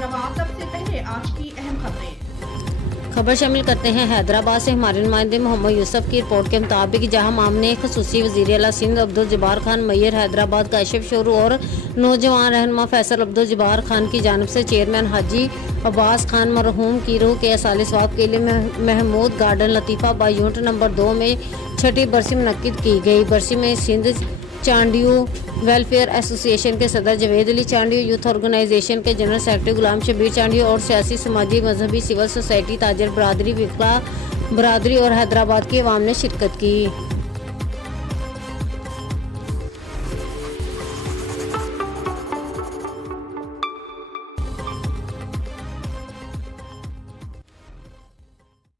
हैदराबाद। सबसे पहले आज की अहम खबर शामिल करते हैं हैदराबाद से हमारे नुमाइंदे मोहम्मद यूसुफ की रिपोर्ट के मुताबिक जहां मामले खसूसी वज़ीर आला सिंध अब्दुल जब्बार खान मैयर हैदराबाद काशिफ शोरू और नौजवान रहनुमा फैसल अब्दुल जब्बार खान की जानिब से चेयरमैन हाजी अब्बास खान मरहूम की रूह के असाले स्वाब के लिए Mahmood garden Latifa Bai unit number 2 में छठी बरसी मुनक्किद की गई। बरसी में सिंध चांडियो वेलफेयर एसोसिएशन के सदर जवेद अली चांडियो, यूथ ऑर्गेनाइजेशन के जनरल सेक्रेटरी गुलाम शबीर चांडियो और सियासी, समाजी, मजहबी, सिविल सोसाइटी, ताजर बरादरी, विकला बरादरी और हैदराबाद की अवाम ने शिरकत की।